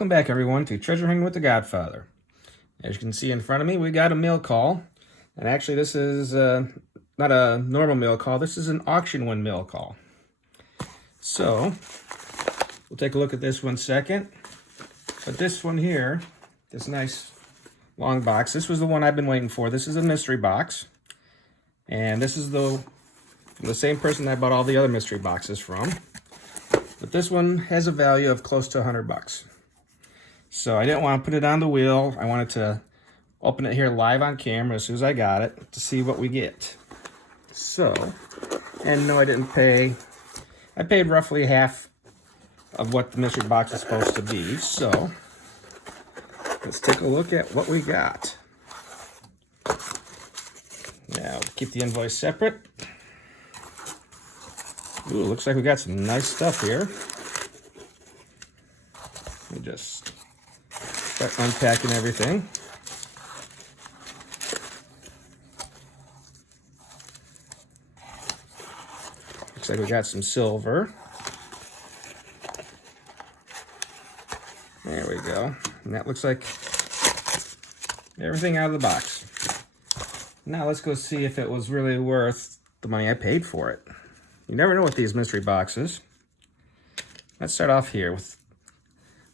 Welcome back, everyone, to Treasure Hunting with the Godfather. As you can see in front of me, we got a mail call. And actually, this is not a normal mail call. This is an auction one mail call. So, we'll take a look at this one second. But this one here, this nice long box, this was the one I've been waiting for. This is a mystery box. And this is the same person I bought all the other mystery boxes from. But this one has a value of close to $100. So I didn't want to put it on the wheel. I wanted to open it here live on camera as soon as I got it to see what we get. So, and no, I didn't pay. I paid roughly half of what the mystery box is supposed to be. So let's take a look at what we got. Now, keep the invoice separate. Ooh, looks like we got some nice stuff here. Let me just start unpacking everything. Looks like we got some silver. There we go. And that looks like everything out of the box. Now let's go see if it was really worth the money I paid for it. You never know with these mystery boxes. Let's start off here with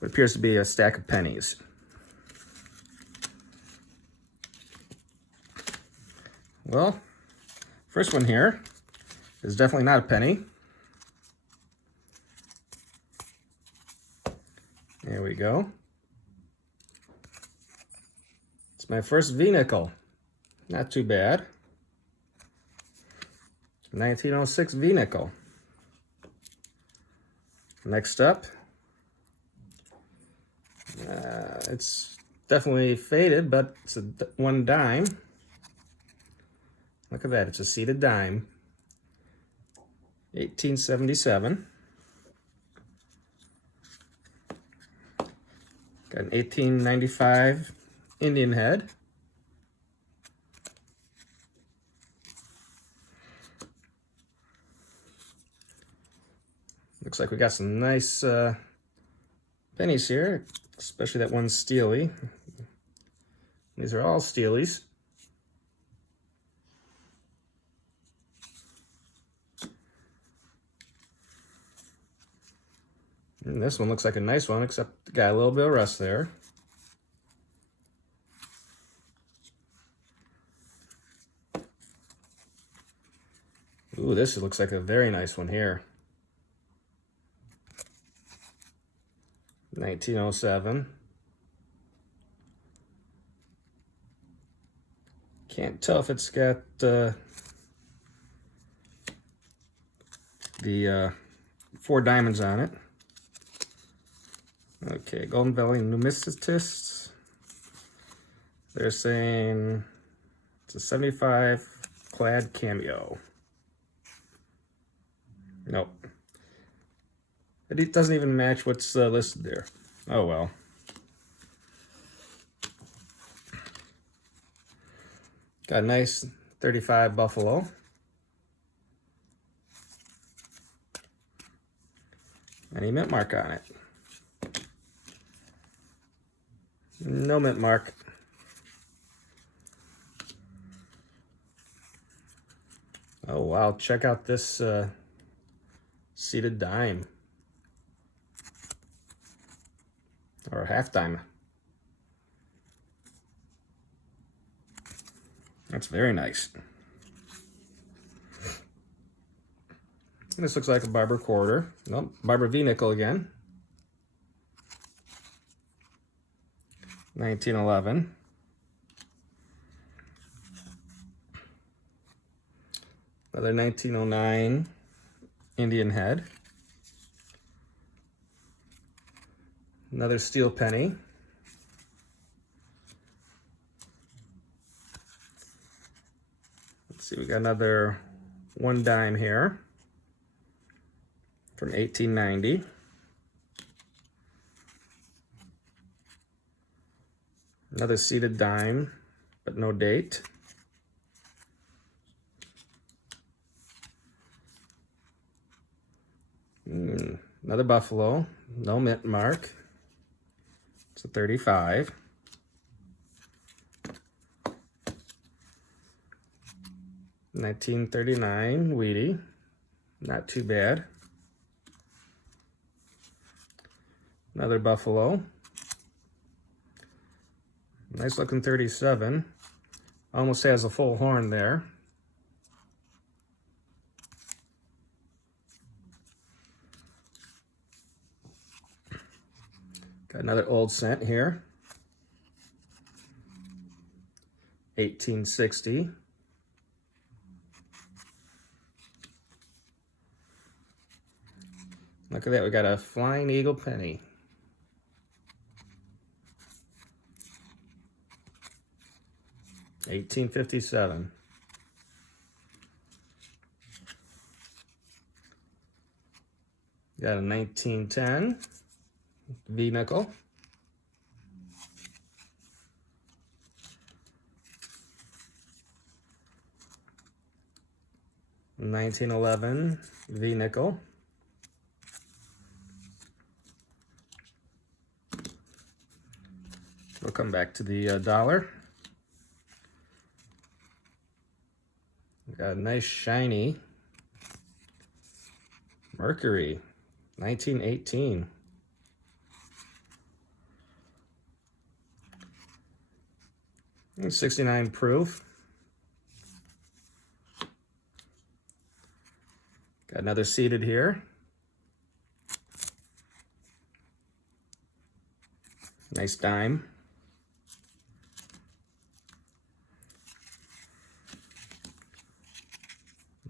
what appears to be a stack of pennies. Well, first one here is definitely not a penny. There we go. It's my first V-nickel. Not too bad. 1906 V-nickel. Next up, it's definitely faded, but it's a one dime. Look at that, it's a seated dime. 1877. Got an 1895 Indian head. Looks like we got some nice pennies here, especially that one steely. These are all steelies. And this one looks like a nice one, except got a little bit of rust there. Ooh, this looks like a very nice one here. 1907. Can't tell if it's got the 4 diamonds on it. Okay, Golden Valley Numismatists. They're saying it's a 75 clad cameo. Nope. It doesn't even match what's listed there. Oh well. Got a nice 35 Buffalo. Any mint mark on it? No mint mark. Oh wow, check out this seated dime. Or a half dime. That's very nice. This looks like a Barber quarter. Nope, Barber V-nickel again. 1911. Another 1909 Indian head. Another steel penny. Let's see, we got another one dime here from 1890. Another seated dime, but no date. Another buffalo, no mint mark. So 35. $19.39 Wheatie, not too bad. Another Buffalo, nice looking 37. Almost has a full horn there. Got another old cent here, 1860. Look at that, we got a Flying Eagle penny. $18.57. Got a 1910 V nickel. $19.11 V nickel. We'll come back to the dollar. Got a nice shiny Mercury, 1918. And 69 proof. Got another seated here. Nice dime.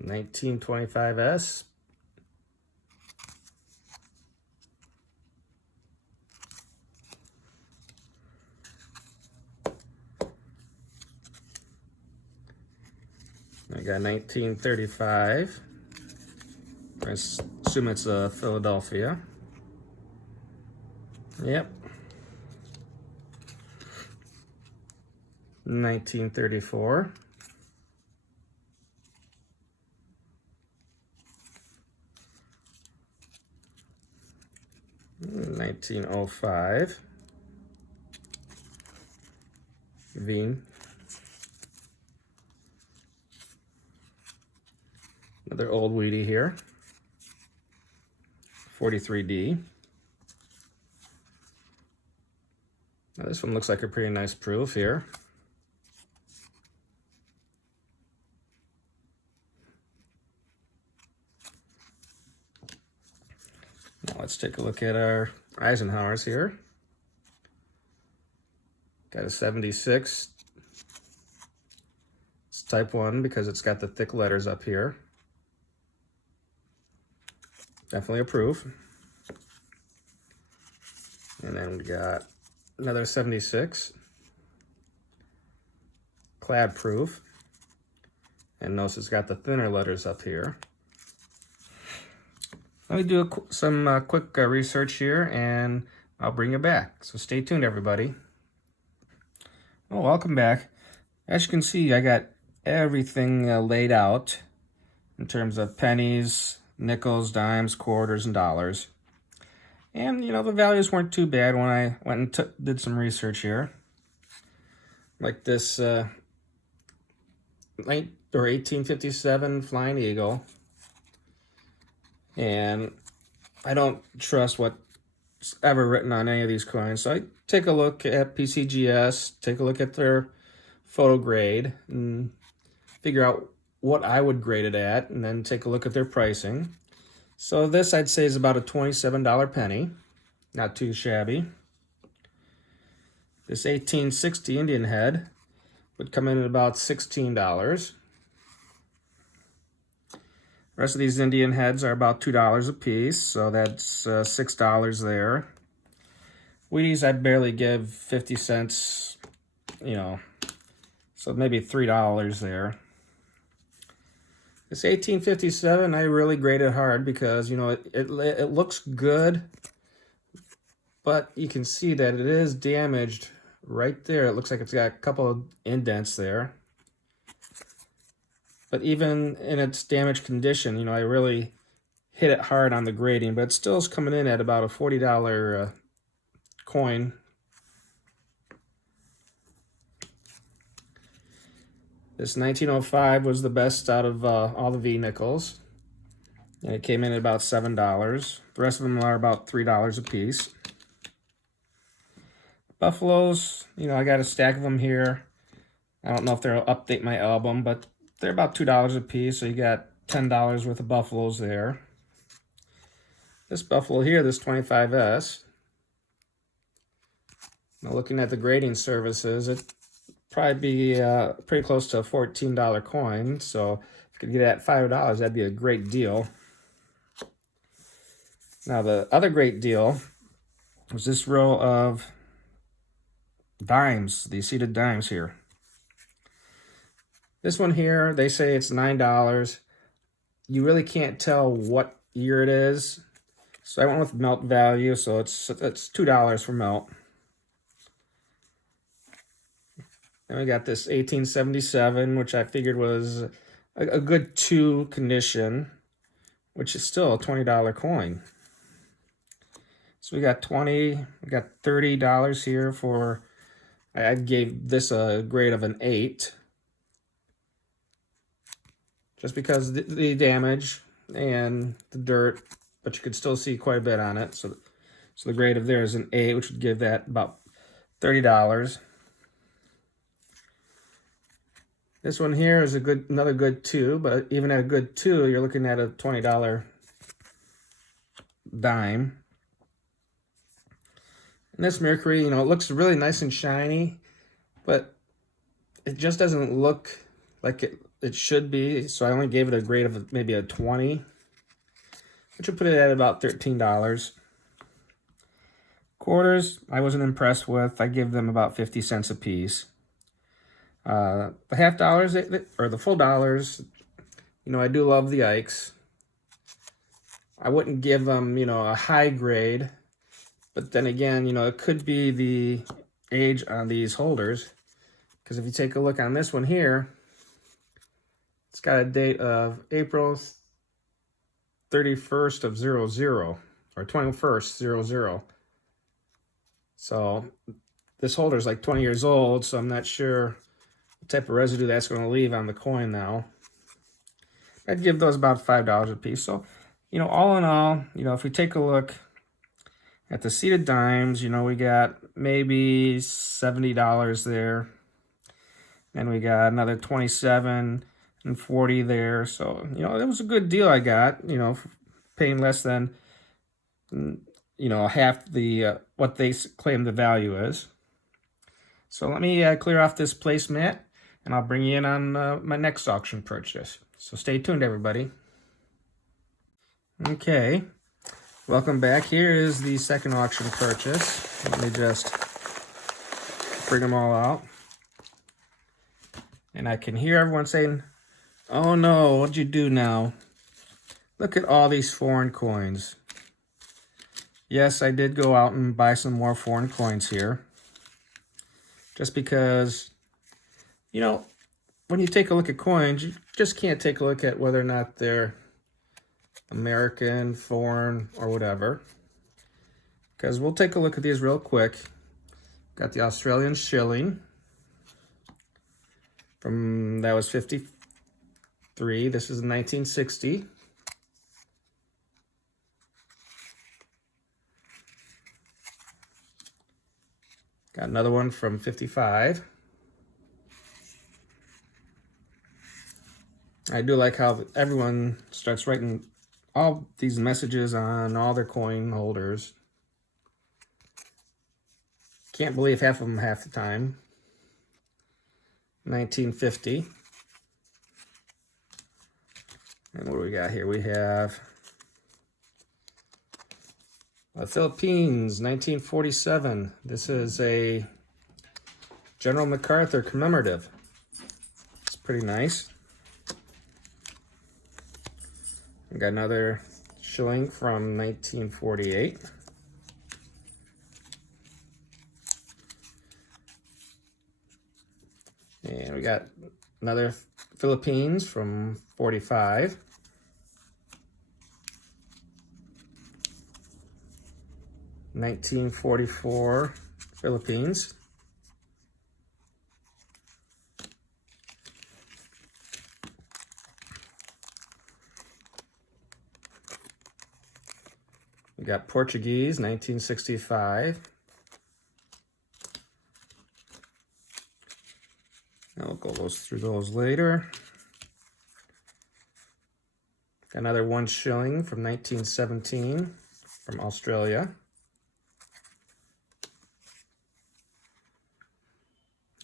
$19.25s. I got 1935. I assume it's Philadelphia. Yep. 1934. $1905. Veen. Another old Wheatie here. 43D. Now this one looks like a pretty nice proof here. Now let's take a look at our Eisenhowers here. Got a 76. It's type 1 because it's got the thick letters up here. Definitely a proof. And then we got another 76. Clad proof. And notice it's got the thinner letters up here. Let me do some quick research here and I'll bring you back. So stay tuned, everybody. Oh, welcome back. As you can see, I got everything laid out in terms of pennies, nickels, dimes, quarters, and dollars. And, you know, the values weren't too bad when I went and did some research here. Like this 1857 Flying Eagle. And I don't trust what's ever written on any of these coins. So I take a look at PCGS, take a look at their photo grade, and figure out what I would grade it at, and then take a look at their pricing. So this I'd say is about a $27 penny. Not too shabby. This 1860 Indian head would come in at about $16. The rest of these Indian heads are about $2 a piece, so that's $6 there. Wheaties I'd barely give 50 cents, you know, so maybe $3 there. This 1857 I really graded hard because, you know, it looks good, but you can see that it is damaged right there. It looks like it's got a couple of indents there. But even in its damaged condition, you know, I really hit it hard on the grading, but it still is coming in at about a $40 coin. This 1905 was the best out of all the V-nickels. And it came in at about $7. The rest of them are about $3 a piece. Buffaloes, you know, I got a stack of them here. I don't know if they'll update my album, but they're about $2 a piece, so you got $10 worth of buffaloes there. This buffalo here, this 25S, now looking at the grading services, it'd probably be pretty close to a $14 coin, so if you could get it at $5, that'd be a great deal. Now the other great deal was this row of dimes, the seated dimes here. This one here, they say it's $9. You really can't tell what year it is, so I went with melt value, so it's $2 for melt. Then we got this 1877, which I figured was a good 2 condition, which is still a $20 coin. So we got $30 here for, I gave this a grade of an 8. Just because the damage and the dirt, but you could still see quite a bit on it. So the grade of there is an 8, which would give that about $30. This one here is another good 2, but even at a good 2, you're looking at a $20 dime. And this mercury, you know, it looks really nice and shiny, but it just doesn't look like it should be. So I only gave it a grade of maybe a 20, which would put it at about $13. Quarters, I wasn't impressed with. I give them about 50 cents a piece. The half dollars, or the full dollars, you know, I do love the Ikes. I wouldn't give them, you know, a high grade, but then again, you know, it could be the age on these holders, because if you take a look on this one here, it's got a date of April 31st of 00, or 21st 00. So this holder is like 20 years old, so I'm not sure what type of residue that's going to leave on the coin now. I'd give those about $5 a piece. So, you know, all in all, you know, if we take a look at the seated dimes, you know, we got maybe $70 there. Then we got another 27 and 40 there. So, you know, it was a good deal I got, you know, paying less than, you know, half the what they claim the value is. So let me clear off this placemat, and I'll bring you in on my next auction purchase. So stay tuned, everybody. Okay, welcome back. Here is the second auction purchase. Let me just bring them all out. And I can hear everyone saying, oh no, what'd you do now? Look at all these foreign coins. Yes, I did go out and buy some more foreign coins here. Just because, you know, when you take a look at coins, you just can't take a look at whether or not they're American, foreign, or whatever. Because we'll take a look at these real quick. Got the Australian shilling. That was 53. This is 1960. Got another one from 55. I do like how everyone starts writing all these messages on all their coin holders. Can't believe half of them half the time. 1950. And what do we got here? We have the Philippines, 1947. This is a General MacArthur commemorative. It's pretty nice. We got another shilling from 1948. And we got another Philippines from 45. $1944 Philippines. We got Portuguese, 1965. Now we'll go through those later. Another 1 shilling from 1917 from Australia.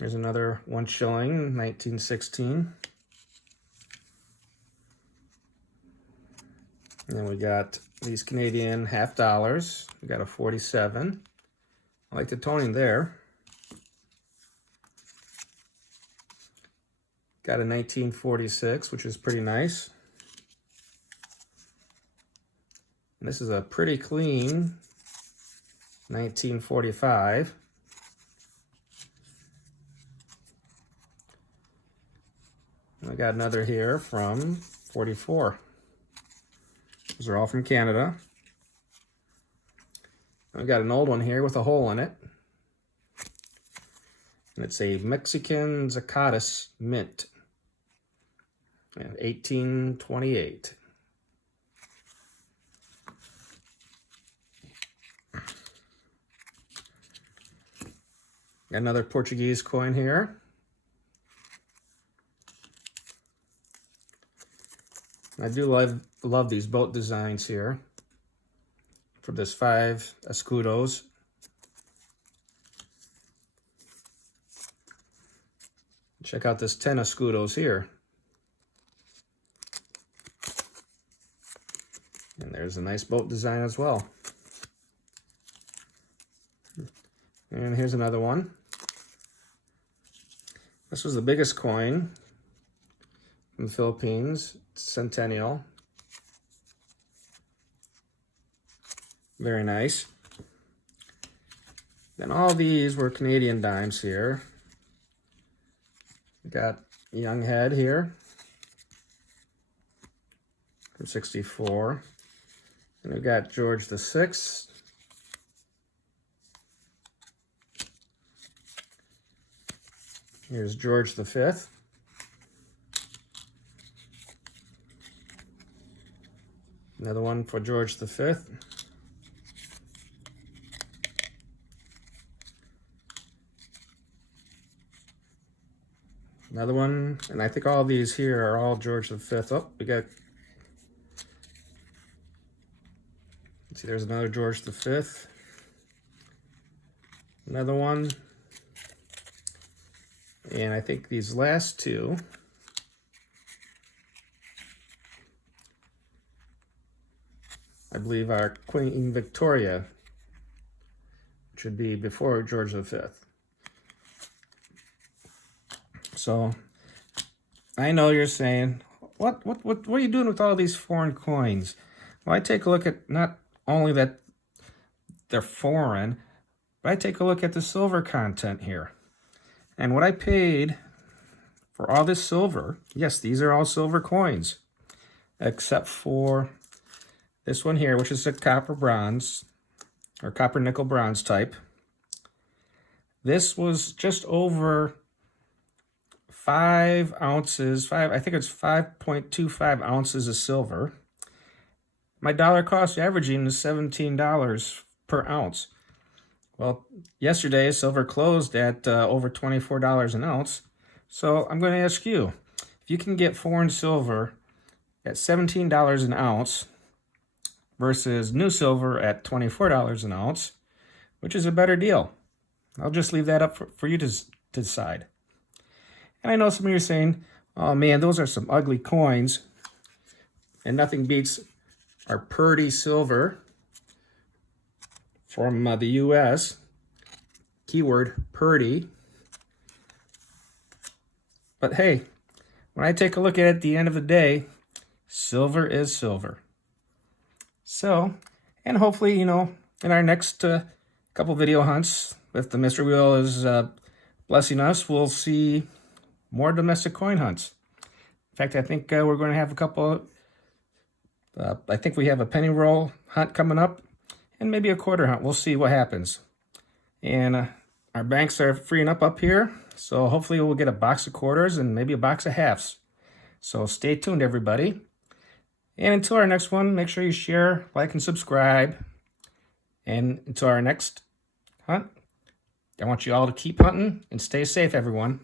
Here's another 1 shilling, 1916. And then we got these Canadian half dollars. We got a 47. I like the toning there. Got a 1946, which is pretty nice. And this is a pretty clean 1945. And I got another here from 44. Those are all from Canada. I've got an old one here with a hole in it. And it's a Mexican Zacatas mint. And 1828. Got another Portuguese coin here. I do love these boat designs here for this 5 escudos. Check out this 10 escudos here. And there's a nice boat design as well. And here's another one. This was the biggest coin from the Philippines, Centennial. Very nice. Then all these were Canadian dimes here. We got Young Head here from 64. And we got George VI. Here's George V. Another one for George V. Another one, and I think all these here are all George V. Oh, we got, let's see, there's another George V. Another one. And I think these last two I believe are Queen Victoria, which would be before George V. So I know you're saying, what are you doing with all these foreign coins? Well, I take a look at not only that they're foreign, but I take a look at the silver content here. And what I paid for all this silver, yes, these are all silver coins, except for this one here, which is a copper bronze, or copper nickel bronze type. This was just over 5 ounces, I think it's 5.25 ounces of silver. My dollar cost averaging is $17 per ounce. Well, yesterday silver closed at over $24 an ounce. So I'm going to ask you, if you can get foreign silver at $17 an ounce versus new silver at $24 an ounce, which is a better deal? I'll just leave that up for you to decide. And I know some of you are saying, oh man, those are some ugly coins, and nothing beats our Purdy silver from the US, keyword Purdy. But hey, when I take a look at it at the end of the day, silver is silver. So, and hopefully, you know, in our next couple video hunts, if the Mystery Wheel is blessing us, we'll see more domestic coin hunts. In fact, I think we're going to have a couple, I think we have a penny roll hunt coming up, and maybe a quarter hunt. We'll see what happens. And our banks are freeing up here, so hopefully we'll get a box of quarters and maybe a box of halves. So stay tuned, everybody. And until our next one, make sure you share, like, and subscribe. And until our next hunt, I want you all to keep hunting and stay safe, everyone.